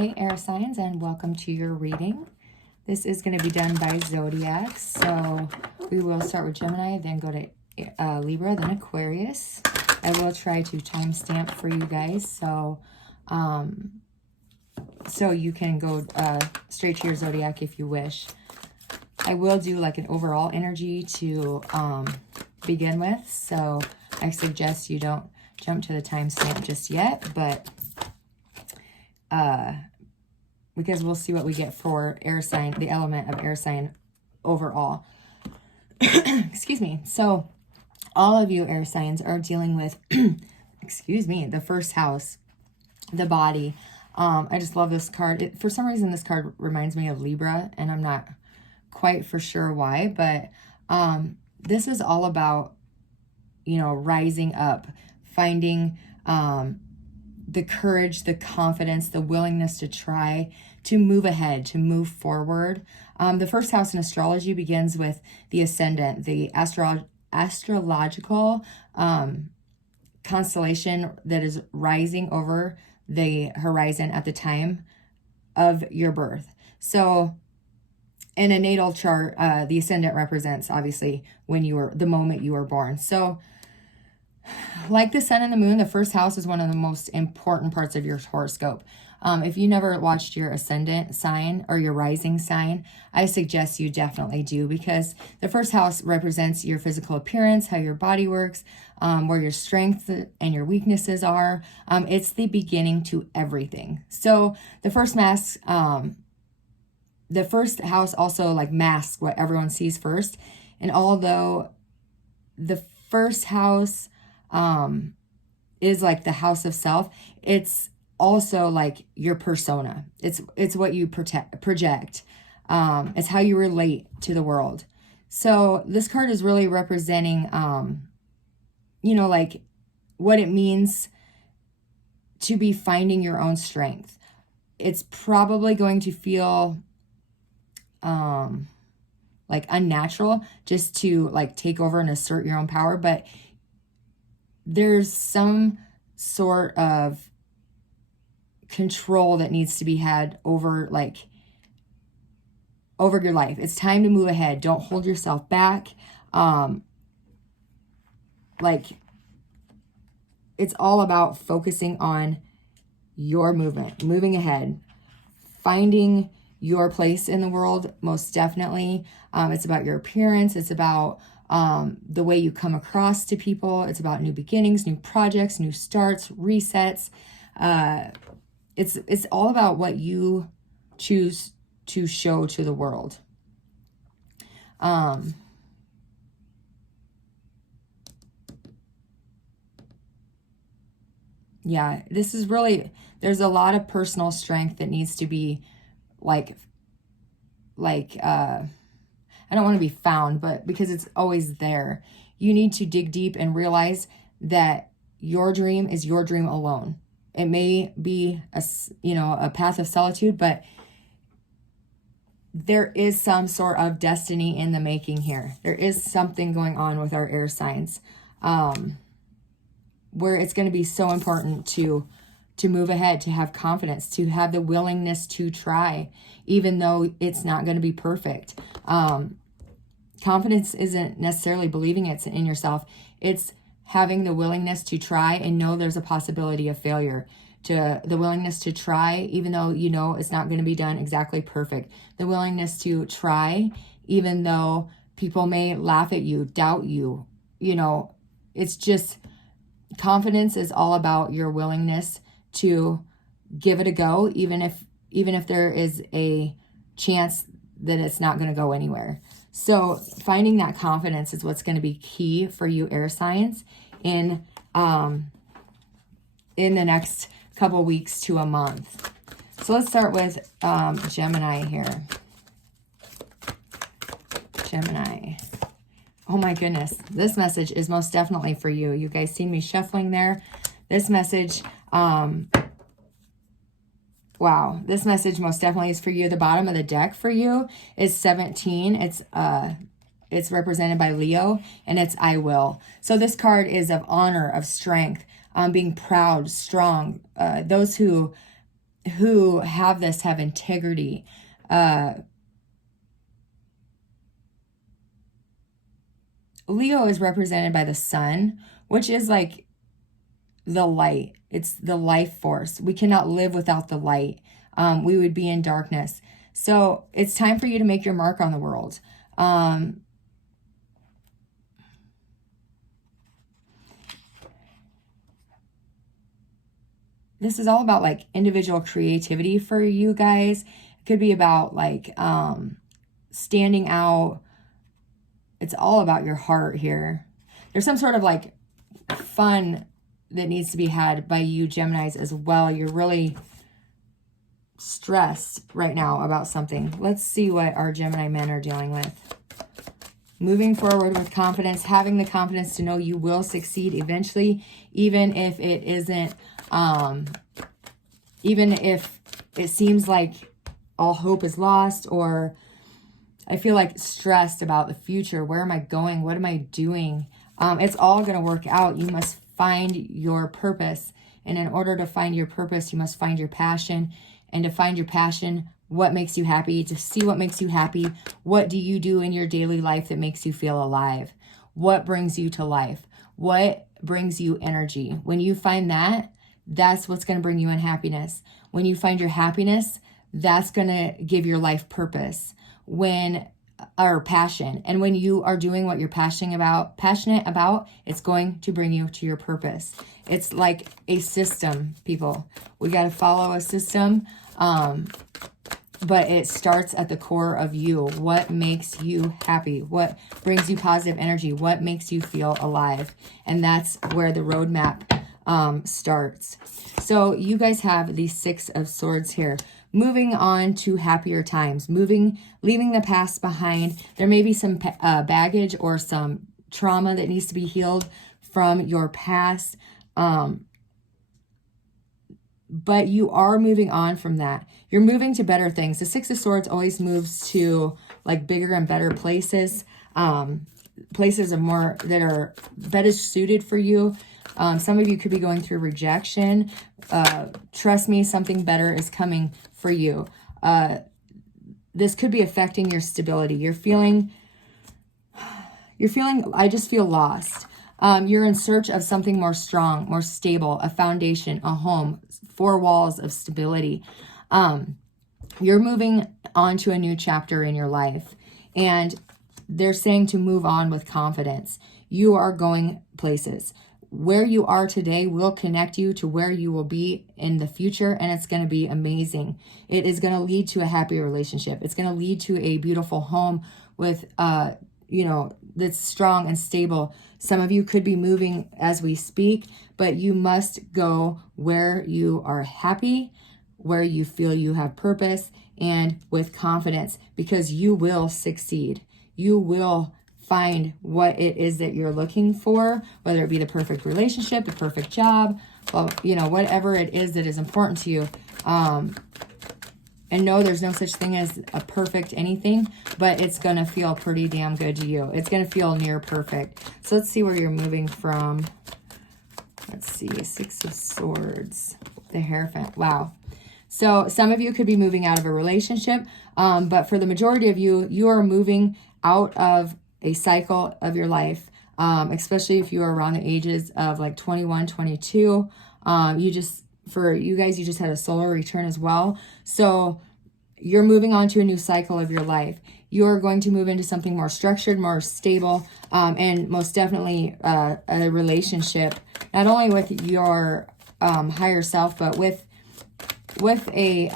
Hey air signs, and welcome to your reading. This is going to be done by zodiac, so we will start with Gemini, then go to Libra, then Aquarius. I will try to timestamp for you guys, so you can go straight to your zodiac if you wish. I will do like an overall energy to begin with, so I suggest you don't jump to the timestamp just yet, but because we'll see what we get for air sign, the element of air sign overall. Excuse me. So all of you air signs are dealing with, excuse me, the first house, the body. I just love this card. For some reason, this card reminds me of Libra, and I'm not quite for sure why, but this is all about, you know, rising up, finding the courage, the confidence, the willingness to try, to move ahead, to move forward. The first house in astrology begins with the ascendant, the astrological constellation that is rising over the horizon at the time of your birth. So in a natal chart, the ascendant represents obviously the moment you were born. So like the sun and the moon, the first house is one of the most important parts of your horoscope. If you never watched your ascendant sign or your rising sign, I suggest you definitely do, because the first house represents your physical appearance, how your body works, where your strengths and your weaknesses are. It's the beginning to everything. So the first house also like masks what everyone sees first. And although the first house is like the house of self, it's also like your persona. It's what you project. It's how you relate to the world. So this card is really representing, you know, like what it means to be finding your own strength. It's probably going to feel like unnatural just to like take over and assert your own power, but there's some sort of control that needs to be had over your life. It's time to move ahead. Don't hold yourself back. Like it's all about focusing on your movement, moving ahead, finding your place in the world, most definitely. It's about your appearance. It's about the way you come across to people. It's about new beginnings, new projects, new starts, resets. It's all about what you choose to show to the world. Yeah, this is really, there's a lot of personal strength that needs to be I don't want to be found, but because it's always there, you need to dig deep and realize that your dream is your dream alone. It may be a path of solitude, but there is some sort of destiny in the making here. There is something going on with our air signs, where it's going to be so important to move ahead, to have confidence, to have the willingness to try, even though it's not going to be perfect. Confidence isn't necessarily believing it's in yourself. It's having the willingness to try and know there's a possibility of failure. The willingness to try, even though you know it's not going to be done exactly perfect. The willingness to try, even though people may laugh at you, doubt you. You know, it's just, confidence is all about your willingness to give it a go, even if there is a chance that it's not going to go anywhere. So finding that confidence is what's going to be key for you air signs in the next couple weeks to a month. So let's start with Gemini here. Gemini. Oh my goodness. This message is most definitely for you. You guys seen me shuffling there. This message, wow, this message most definitely is for you. The bottom of the deck for you is 17. It's represented by Leo, and it's I will. So this card is of honor, of strength, being proud, strong. Those who who have this have integrity. Leo is represented by the sun, which is like the light. It's the life force. We cannot live without the light. We would be in darkness. So it's time for you to make your mark on the world. This is all about like individual creativity for you guys. It could be about like standing out. It's all about your heart here. There's some sort of like fun that needs to be had by you Geminis as well. You're really stressed right now about something. Let's see what our Gemini men are dealing with. Moving forward with confidence, having the confidence to know you will succeed eventually, even if it isn't, even if it seems like all hope is lost, or I feel like stressed about the future. Where am I going? What am I doing? It's all going to work out. You must find your purpose. And in order to find your purpose, you must find your passion. And to find your passion, what makes you happy, to see what makes you happy. What do you do in your daily life that makes you feel alive? What brings you to life? What brings you energy? When you find that, that's what's going to bring you in happiness. When you find your happiness, that's going to give your life purpose. Or passion. And when you are doing what you're passionate about, it's going to bring you to your purpose. It's like a system, people. We got to follow a system. But it starts at the core of you. What makes you happy? What brings you positive energy? What makes you feel alive? And that's where the roadmap starts. So you guys have the Six of Swords here. Moving on to happier times. Leaving the past behind. There may be some baggage or some trauma that needs to be healed from your past. But you are moving on from that. You're moving to better things. The Six of Swords always moves to like bigger and better places. Places that are better suited for you. Some of you could be going through rejection. Trust me, something better is coming for you. This could be affecting your stability. You're feeling, I just feel lost. You're in search of something more strong, more stable, a foundation, a home, 4 walls of stability. You're moving on to a new chapter in your life. And they're saying to move on with confidence. You are going places. Where you are today will connect you to where you will be in the future, and it's going to be amazing. It is going to lead to a happy relationship. It's going to lead to a beautiful home with, that's strong and stable. Some of you could be moving as we speak, but you must go where you are happy, where you feel you have purpose, and with confidence, because you will succeed. You will find what it is that you're looking for, whether it be the perfect relationship, the perfect job, well, whatever it is that is important to you. And no, there's no such thing as a perfect anything, but it's going to feel pretty damn good to you. It's going to feel near perfect. So let's see where you're moving from. Let's see, Six of Swords, the Hierophant. Wow. So some of you could be moving out of a relationship, but for the majority of you, you are moving out of a cycle of your life, especially if you are around the ages of like 21, 22. For you guys, you just had a solar return as well. So you're moving on to a new cycle of your life. You're going to move into something more structured, more stable, and most definitely a relationship, not only with your higher self, but with a,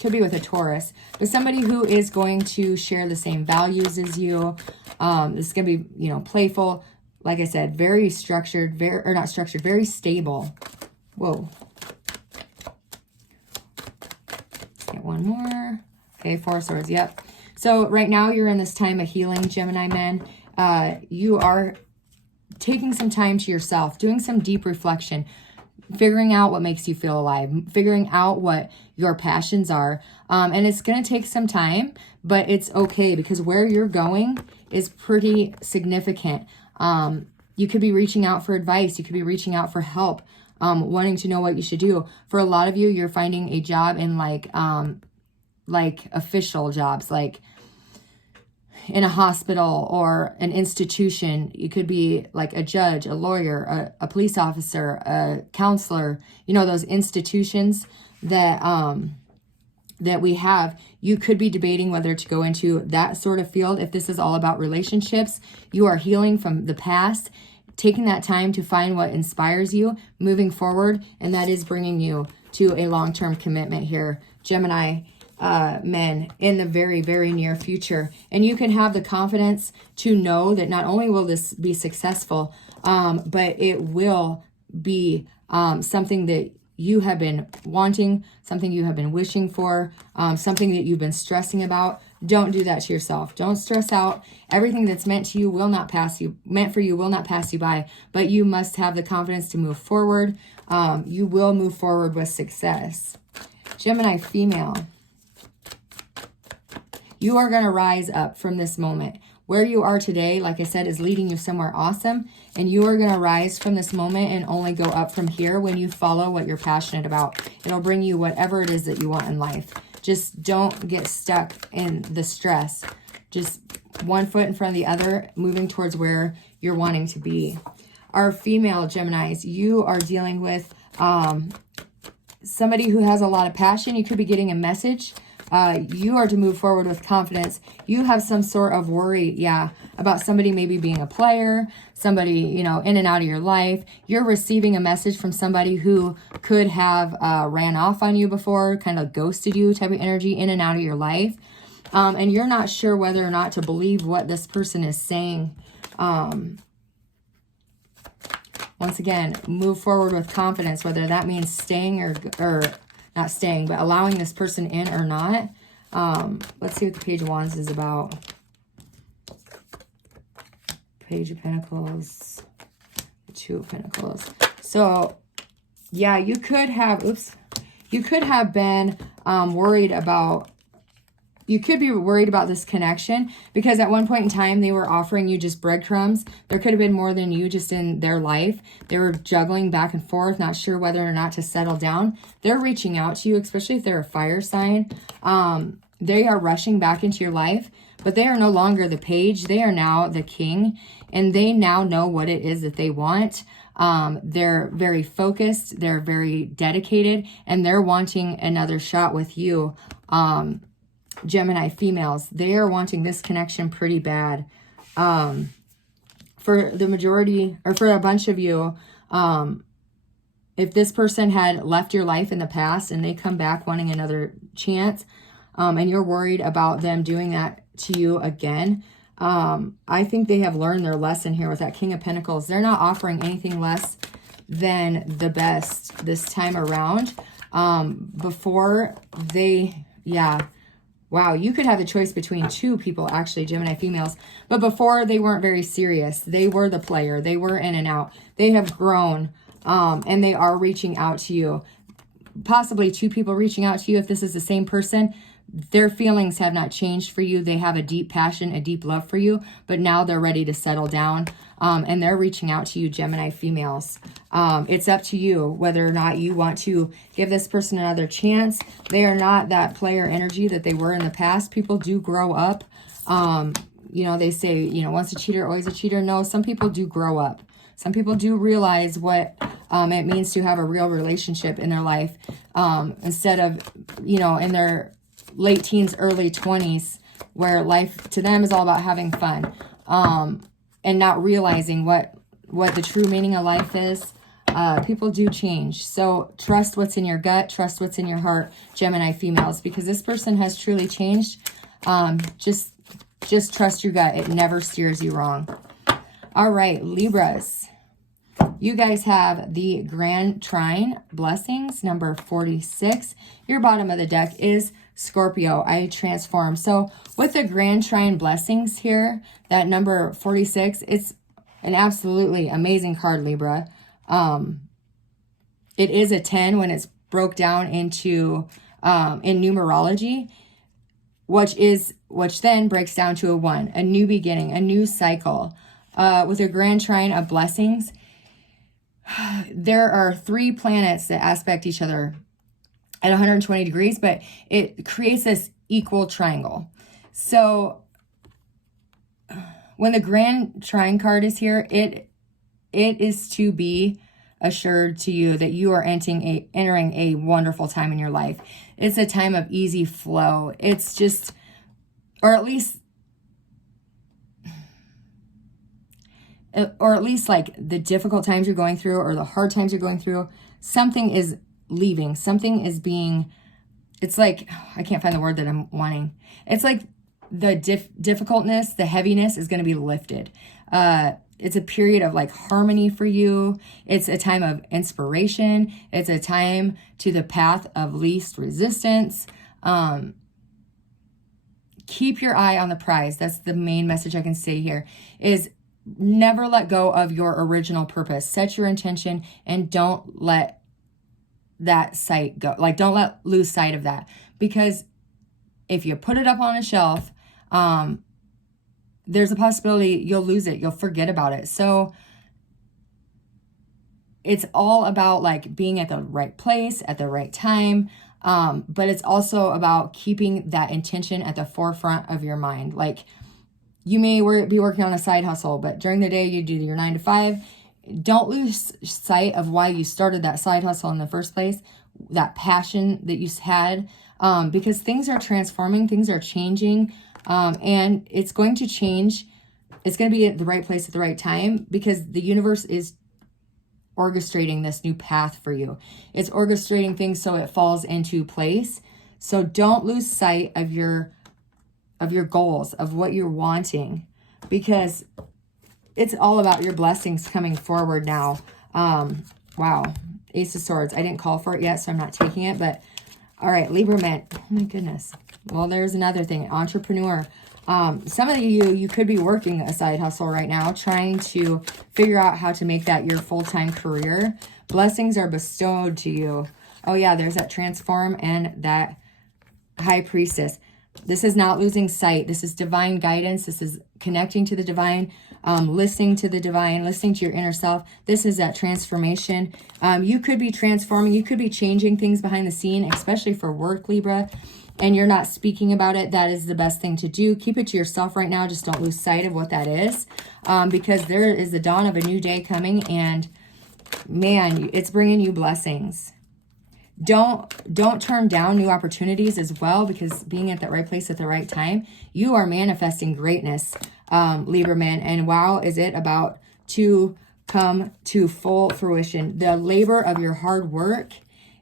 could be with a Taurus, but somebody who is going to share the same values as you. This is going to be, playful. Like I said, very structured, very stable. Whoa. Let's get one more. Okay, 4 of Swords. Yep. So right now you're in this time of healing, Gemini men. You are taking some time to yourself, doing some deep reflection, figuring out what makes you feel alive, figuring out what your passions are. And it's going to take some time, but it's okay, because where you're going is pretty significant. You could be reaching out for advice. You could be reaching out for help. wanting to know what you should do. For a lot of you, you're finding a job in like official jobs, like in a hospital or an institution. You could be like a judge, a lawyer, a police officer, a counselor, you know, those institutions that that we have. You could be debating whether to go into that sort of field. If this is all about relationships, you are healing from the past, taking that time to find what inspires you moving forward, and that is bringing you to a long-term commitment here, Gemini men, in the very, very near future. And you can have the confidence to know that not only will this be successful, but it will be something that you have been wanting, something you have been wishing for, something that you've been stressing about. Don't do that to yourself. Don't stress out. Everything that's meant to you will not pass you, meant for you will not pass you by, but you must have the confidence to move forward. You will move forward with success. Gemini female, you are going to rise up from this moment. Where you are today, like I said, is leading you somewhere awesome. And you are going to rise from this moment and only go up from here when you follow what you're passionate about. It'll bring you whatever it is that you want in life. Just don't get stuck in the stress. Just one foot in front of the other, moving towards where you're wanting to be. Our female Geminis, you are dealing with somebody who has a lot of passion. You could be getting a message. You are to move forward with confidence. You have some sort of worry, about somebody maybe being a player, somebody, you know, in and out of your life. You're receiving a message from somebody who could have ran off on you before, kind of ghosted you type of energy in and out of your life. And you're not sure whether or not to believe what this person is saying. Once again, move forward with confidence, whether that means staying or not staying, but allowing this person in or not. Let's see what the Page of Wands is about. Page of Pentacles, the Two of Pentacles. So, yeah, you could have been worried about, you could be worried about this connection because at one point in time, they were offering you just breadcrumbs. There could have been more than you just in their life. They were juggling back and forth, not sure whether or not to settle down. They're reaching out to you, especially if they're a fire sign. They are rushing back into your life, but they are no longer the page. They are now the king, and they now know what it is that they want. They're very focused. They're very dedicated, and they're wanting another shot with you. Gemini females, they are wanting this connection pretty bad. For the majority, or for a bunch of you, if this person had left your life in the past and they come back wanting another chance, and you're worried about them doing that to you again, I think they have learned their lesson here with that King of Pentacles. They're not offering anything less than the best this time around. Before they, wow, you could have the choice between two people, actually, Gemini females. But before, they weren't very serious. They were the player. They were in and out. They have grown, and they are reaching out to you. Possibly two people reaching out to you. If this is the same person, their feelings have not changed for you. They have a deep passion, a deep love for you. But now they're ready to settle down, and they're reaching out to you, Gemini females. It's up to you whether or not you want to give this person another chance. They are not that player energy that they were in the past. People do grow up. You know, they say, you know, once a cheater, always a cheater. No, some people do grow up. Some people do realize what it means to have a real relationship in their life, instead of, you know, in their late teens, early 20s, where life to them is all about having fun, and not realizing what the true meaning of life is. People do change. So trust what's in your gut, trust what's in your heart, Gemini females, because this person has truly changed. Just trust your gut. It never steers you wrong. All right, Libras. You guys have the Grand Trine Blessings, number 46. Your bottom of the deck is Scorpio. I transform. So with the Grand Trine Blessings here, that number 46, it's an absolutely amazing card, Libra. It is a 10 when it's broke down into in numerology, which then breaks down to a 1, a new beginning, a new cycle. With a Grand Trine of Blessings, there are 3 planets that aspect each other at 120 degrees, but it creates this equal triangle. So when the Grand Trine card is here, it is to be assured to you that you are entering a wonderful time in your life. It's a time of easy flow. It's just, or at least like the difficult times you're going through or the hard times you're going through, something is leaving. Something is being, it's like, I can't find the word that I'm wanting. It's like the difficultness, the heaviness is going to be lifted. It's a period of like harmony for you. It's a time of inspiration. It's a time to the path of least resistance. Keep your eye on the prize. That's the main message I can say here is never let go of your original purpose. Set your intention and don't let that sight go. Like, don't lose sight of that, because if you put it up on a shelf, there's a possibility you'll lose it. You'll forget about it. So it's all about like being at the right place at the right time. But it's also about keeping that intention at the forefront of your mind. Like, you may be working on a side hustle, but during the day you do your 9 to 5. Don't lose sight of why you started that side hustle in the first place, that passion that you had, because things are transforming, things are changing, and it's going to change. It's going to be at the right place at the right time, because the universe is orchestrating this new path for you. It's orchestrating things so it falls into place. So don't lose sight of your goals, of what you're wanting, because it's all about your blessings coming forward now. Wow. Ace of Swords. I didn't call for it yet, so I'm not taking it, but all right, Libra man. Oh my goodness. Well, there's another thing. Entrepreneur. Some of you could be working a side hustle right now, trying to figure out how to make that your full-time career. Blessings are bestowed to you. Oh yeah, there's that transform and that high priestess. This is not losing sight. This is divine guidance. This is connecting to the divine, listening to the divine, listening to your inner self. This is that transformation. You could be transforming. You could be changing things behind the scene, especially for work, Libra, and you're not speaking about it. That is the best thing to do. Keep it to yourself right now. Just don't lose sight of what that is, because there is the dawn of a new day coming, and man, it's bringing you blessings. Don't turn down new opportunities as well, because being at that right place at the right time, you are manifesting greatness, Libra man. And wow, is it about to come to full fruition. The labor of your hard work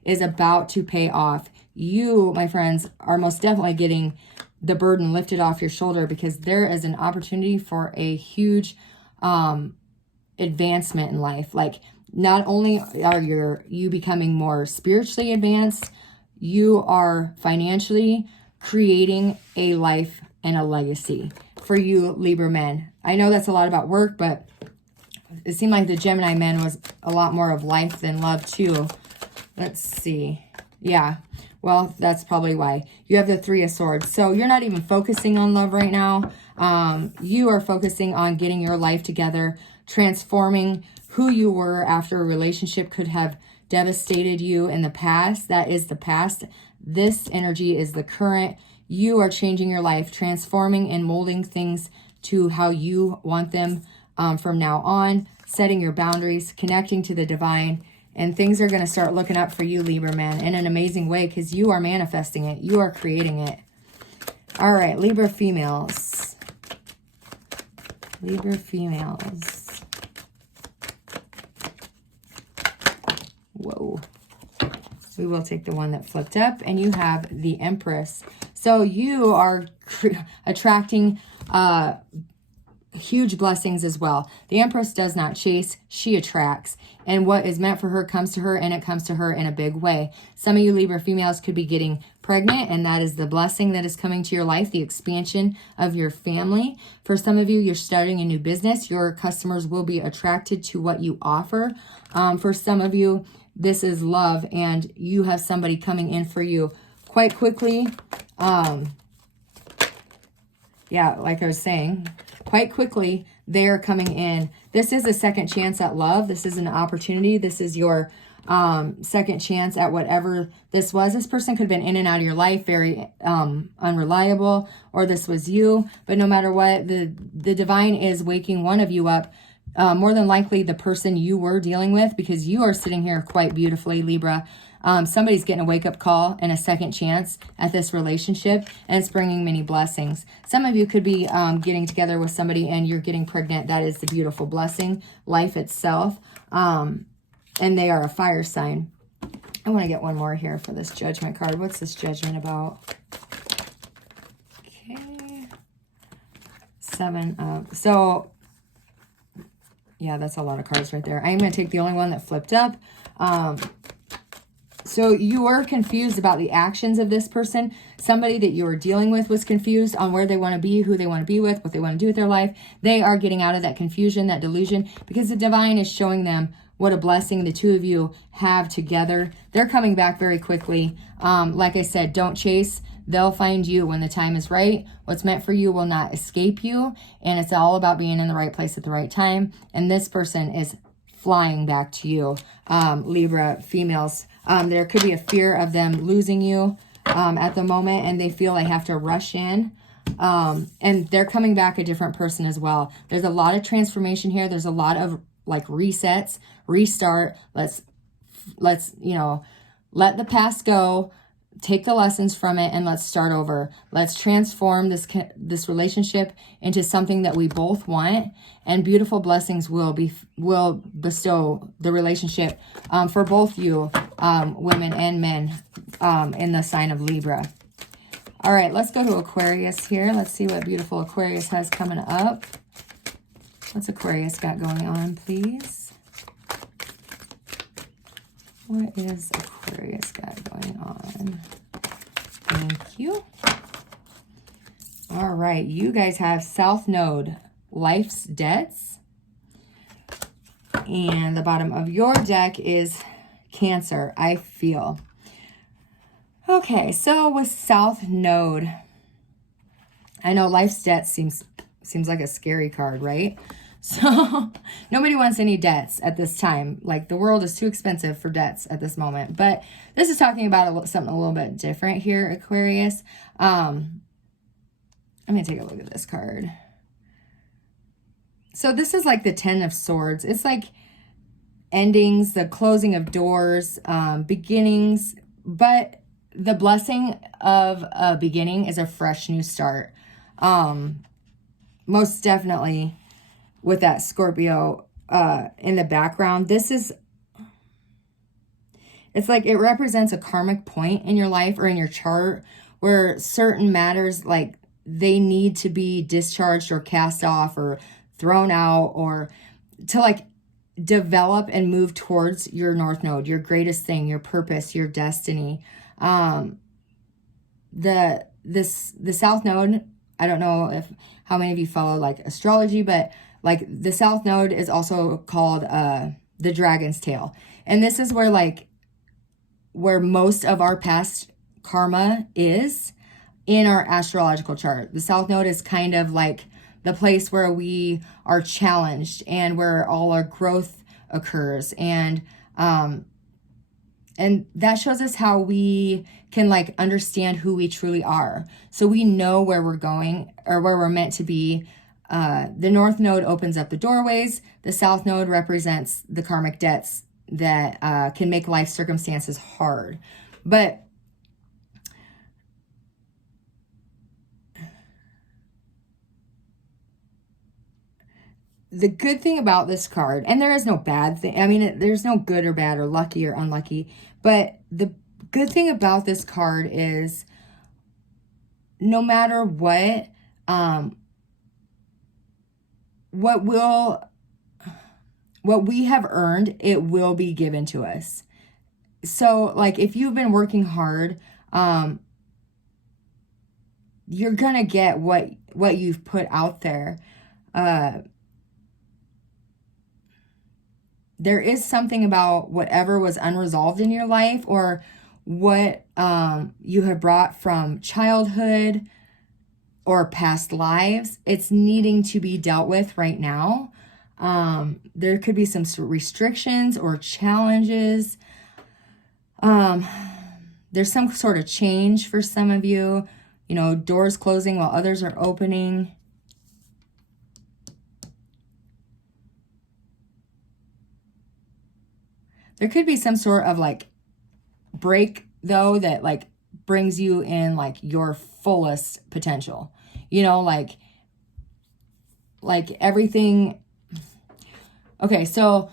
is about to pay off. You, my friends, are most definitely getting the burden lifted off your shoulder, because there is an opportunity for a huge advancement in life. Like, not only are you becoming more spiritually advanced, you are financially creating a life and a legacy for you, Libra men. I know that's a lot about work, but it seemed like the Gemini men was a lot more of life than love too. Let's see. Yeah, well, that's probably why. You have the 3 of Swords. So you're not even focusing on love right now. You are focusing on getting your life together, transforming who you were after a relationship could have devastated you in the past. That is the past. This energy is the current. You are changing your life, transforming and molding things to how you want them from now on, setting your boundaries, connecting to the divine, and things are going to start looking up for you, Libra man, in an amazing way, because you are manifesting it. You are creating it. All right, Libra females. Libra females. Whoa. We will take the one that flipped up, and you have the Empress. So you are attracting huge blessings as well. The Empress does not chase, she attracts. And what is meant for her comes to her, and it comes to her in a big way. Some of you Libra females could be getting pregnant, and that is the blessing that is coming to your life, the expansion of your family. For some of you, you're starting a new business. Your customers will be attracted to what you offer. For some of you, this is love, and you have somebody coming in for you quite quickly. Yeah, like I was saying, quite quickly, they are coming in. This is a second chance at love. This is an opportunity. This is your second chance at whatever this was. This person could have been in and out of your life, very unreliable, or this was you. But no matter what, the divine is waking one of you up. More than likely the person you were dealing with, because you are sitting here quite beautifully, Libra. Somebody's getting a wake-up call and a second chance at this relationship, and it's bringing many blessings. Some of you could be getting together with somebody and you're getting pregnant. That is the beautiful blessing, life itself. And they are a fire sign. I want to get one more here for this Judgment card. What's this Judgment about? Okay. 7 of... So, yeah, that's a lot of cards right there. I'm going to take the only one that flipped up. So you were confused about the actions of this person. Somebody that you were dealing with was confused on where they want to be, who they want to be with, what they want to do with their life. They are getting out of that confusion, that delusion, because the divine is showing them what a blessing the two of you have together. They're coming back very quickly. Like I said, don't chase. They'll find you when the time is right. What's meant for you will not escape you. And it's all about being in the right place at the right time. And this person is flying back to you, Libra females. There could be a fear of them losing you at the moment, and they feel they have to rush in. And they're coming back a different person as well. There's a lot of transformation here. There's a lot of like resets, restart. Let's you know, let the past go, take the lessons from it, and let's start over. Let's transform this relationship into something that we both want, and beautiful blessings will bestow the relationship for both you, women and men, in the sign of Libra. All right, let's go to Aquarius here. Let's see what beautiful Aquarius has coming up. What's Aquarius got going on, please? What is Aquarius got going on? Thank you. All right, you guys have South Node, life's debts. And the bottom of your deck is Cancer, I feel. Okay, so with South Node, I know life's debt seems like a scary card, right? So nobody wants any debts at this time. Like, the world is too expensive for debts at this moment. But this is talking about something a little bit different here, Aquarius. I'm going to take a look at this card. So this is like the 10 of Swords. It's like endings, the closing of doors, beginnings. But the blessing of a beginning is a fresh new start. Most definitely with that Scorpio in the background. It's like it represents a karmic point in your life or in your chart where certain matters, like, they need to be discharged or cast off or thrown out, or to like develop and move towards your North Node, your greatest thing, your purpose, your destiny. The South Node, I don't know how many of you follow like astrology, but like the South Node is also called the Dragon's Tail. And this is where most of our past karma is in our astrological chart. The South Node is kind of like the place where we are challenged and where all our growth occurs. And that shows us how we can like understand who we truly are. So we know where we're going or where we're meant to be. The North Node opens up the doorways. The South Node represents the karmic debts that can make life circumstances hard. But the good thing about this card, and there is no bad thing, I mean, there's no good or bad or lucky or unlucky, but the good thing about this card is no matter what we have earned, it will be given to us. So like if you've been working hard, you're gonna get what you've put out there. There is something about whatever was unresolved in your life or what you have brought from childhood or past lives. It's needing to be dealt with right now. There could be some restrictions or challenges. There's some sort of change for some of you, you know, doors closing while others are opening. There could be some sort of like break though that like brings you in like your fullest potential, you know, like everything. Okay, so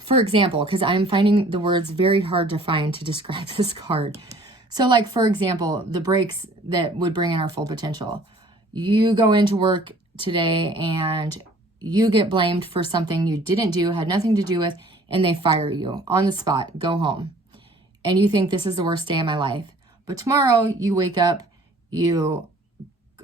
for example, because I'm finding the words very hard to find to describe this card. So like, for example, the breaks that would bring in our full potential. You go into work today and you get blamed for something you didn't do, had nothing to do with, and they fire you on the spot, go home. And you think this is the worst day of my life. But tomorrow you wake up, you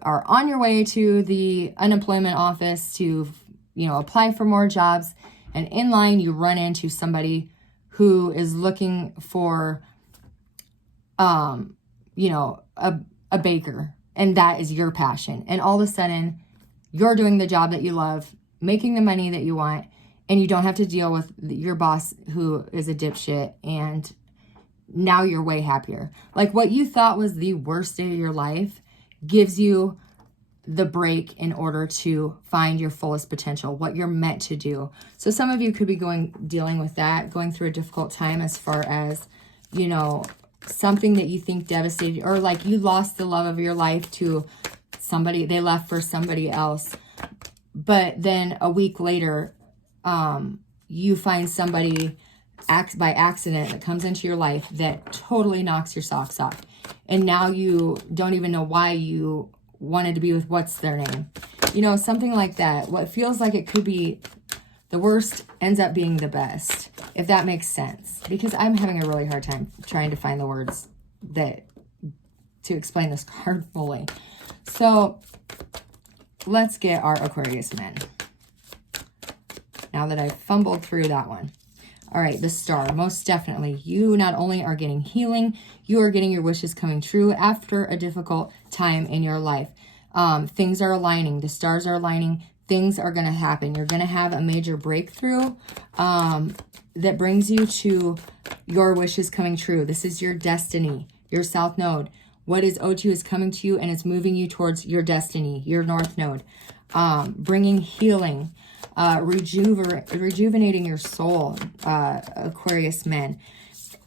are on your way to the unemployment office to, you know, apply for more jobs. And in line, you run into somebody who is looking for, you know, a baker. And that is your passion. And all of a sudden, you're doing the job that you love, making the money that you want, and you don't have to deal with your boss who is a dipshit, and now you're way happier. Like what you thought was the worst day of your life gives you the break in order to find your fullest potential, what you're meant to do. So some of you could be dealing with that, going through a difficult time as far as, you know, something that you think devastated, or like you lost the love of your life to somebody, they left for somebody else. But then a week later, you find somebody by accident that comes into your life that totally knocks your socks off. And now you don't even know why you wanted to be with what's their name. You know, something like that. What feels like it could be the worst ends up being the best, if that makes sense. Because I'm having a really hard time trying to find the words to explain this card fully. So let's get our Aquarius men. Now that I've fumbled through that one. All right, the Star. Most definitely, you not only are getting healing, you are getting your wishes coming true after a difficult time in your life. Things are aligning. The stars are aligning. Things are going to happen. You're going to have a major breakthrough that brings you to your wishes coming true. This is your destiny, your South Node. What is O2 is coming to you, and it's moving you towards your destiny, your North Node. Bringing healing. Rejuvenating your soul, Aquarius men.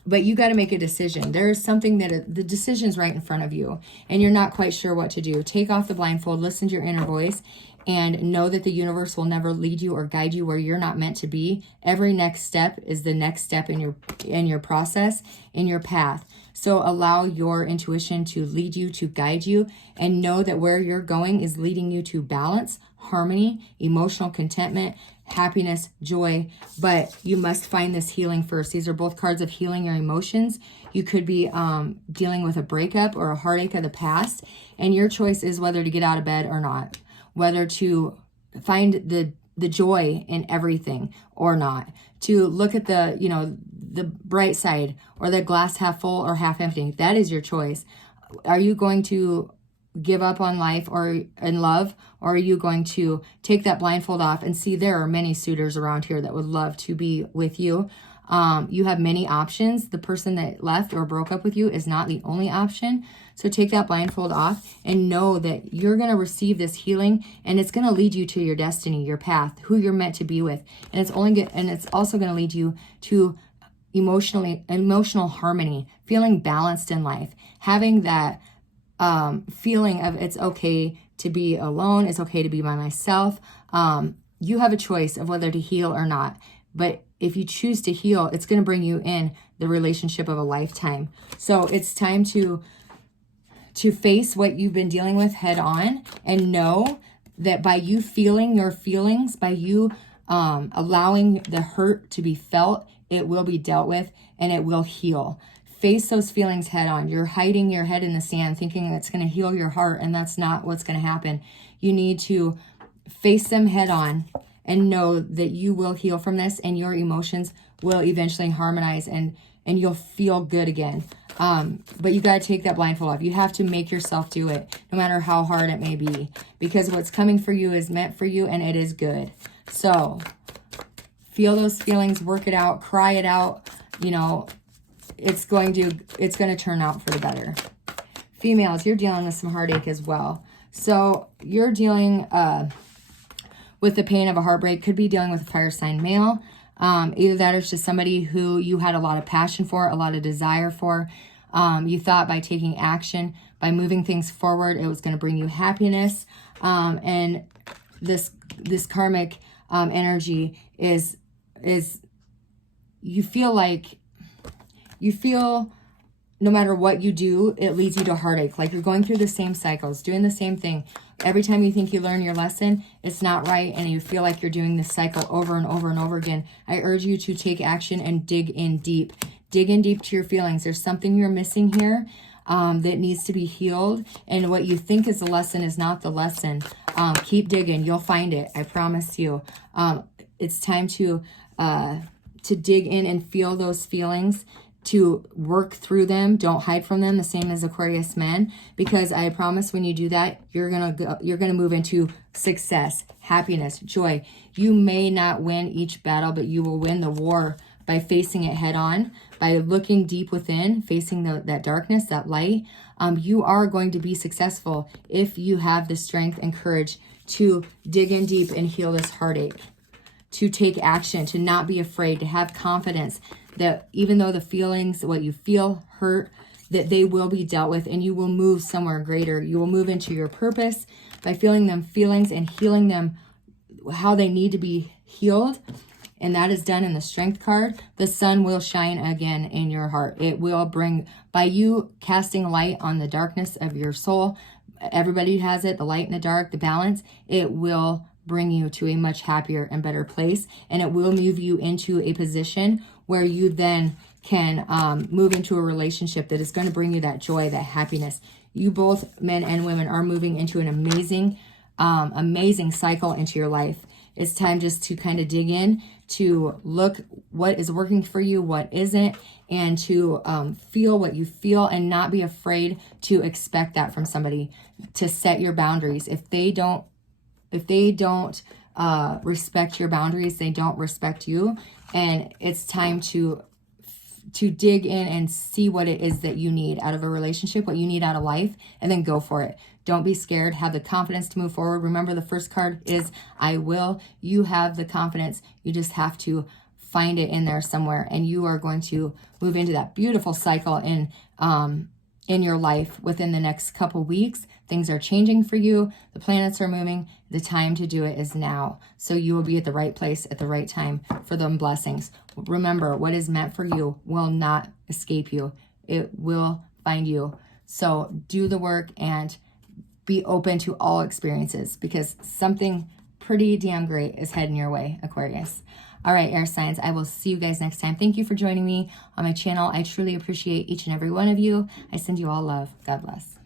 But you got to make a decision. There is something that the decision's right in front of you, and you're not quite sure what to do. Take off the blindfold, listen to your inner voice, and know that the universe will never lead you or guide you where you're not meant to be. Every next step is the next step in your process, in your path. So allow your intuition to lead you, to guide you, and know that where you're going is leading you to balance, harmony, emotional contentment, happiness, joy. But you must find this healing first. These are both cards of healing your emotions. You could be dealing with a breakup or a heartache of the past, and your choice is whether to get out of bed or not, whether to find the joy in everything or not, to look at the bright side, or the glass half full or half empty. That is your choice. Are you going to give up on life or in love, or are you going to take that blindfold off and see there are many suitors around here that would love to be with you? You have many options. The person that left or broke up with you is not the only option. So take that blindfold off and know that you're going to receive this healing, and it's going to lead you to your destiny, your path, who you're meant to be with. And it's also going to lead you to emotional harmony, feeling balanced in life, having that feeling of it's okay to be alone, it's okay to be by myself. You have a choice of whether to heal or not. But if you choose to heal, it's going to bring you in the relationship of a lifetime. So it's time to face what you've been dealing with head on, and know that by you feeling your feelings, by you allowing the hurt to be felt, it will be dealt with and it will heal. Face those feelings head on. You're hiding your head in the sand thinking it's going to heal your heart, and that's not what's going to happen. You need to face them head on and know that you will heal from this, and your emotions will eventually harmonize, and you'll feel good again. But you got to take that blindfold off. You have to make yourself do it, no matter how hard it may be, because what's coming for you is meant for you, and it is good. So feel those feelings, work it out, cry it out. You know, it's going to turn out for the better. Females, you're dealing with some heartache as well. So you're dealing with the pain of a heartbreak. Could be dealing with a fire sign male. Either that or it's just somebody who you had a lot of passion for, a lot of desire for. You thought by taking action, by moving things forward, it was going to bring you happiness. And this karmic energy is you feel no matter what you do, it leads you to heartache. Like you're going through the same cycles, doing the same thing. Every time you think you learn your lesson, it's not right, and you feel like you're doing this cycle over and over and over again. I urge you to take action and dig in deep. Dig in deep to your feelings. There's something you're missing here that needs to be healed, and what you think is the lesson is not the lesson. Keep digging. You'll find it. I promise you. It's time to dig in and feel those feelings, to work through them. Don't hide from them, the same as Aquarius men, because I promise when you do that, you're gonna move into success, happiness, joy. You may not win each battle, but you will win the war by facing it head on, by looking deep within, facing that darkness, that light. You are going to be successful if you have the strength and courage to dig in deep and heal this heartache, to take action, to not be afraid, to have confidence that even though the feelings, what you feel hurt, that they will be dealt with, and you will move somewhere greater. You will move into your purpose by feeling them feelings and healing them how they need to be healed. And that is done in the Strength card. The sun will shine again in your heart. It will bring, by you casting light on the darkness of your soul, everybody has it, the light and the dark, the balance, it will bring you to a much happier and better place, and it will move you into a position where you then can move into a relationship that is going to bring you that joy, that happiness. You both, men and women, are moving into an amazing cycle into your life. It's time just to kind of dig in, to look what is working for you, what isn't, and to feel what you feel, and not be afraid to expect that from somebody, to set your boundaries. If they don't respect your boundaries, they don't respect you. And it's time to dig in and see what it is that you need out of a relationship, what you need out of life, and then go for it. Don't be scared. Have the confidence to move forward. Remember, the first card is I will. You have the confidence. You just have to find it in there somewhere, and you are going to move into that beautiful cycle in your life within the next couple weeks. Things are changing for you. The planets are moving. The time to do it is now. So you will be at the right place at the right time for them blessings. Remember, what is meant for you will not escape you. It will find you. So do the work and be open to all experiences, because something pretty damn great is heading your way, Aquarius. All right, air signs, I will see you guys next time. Thank you for joining me on my channel. I truly appreciate each and every one of you. I send you all love. God bless.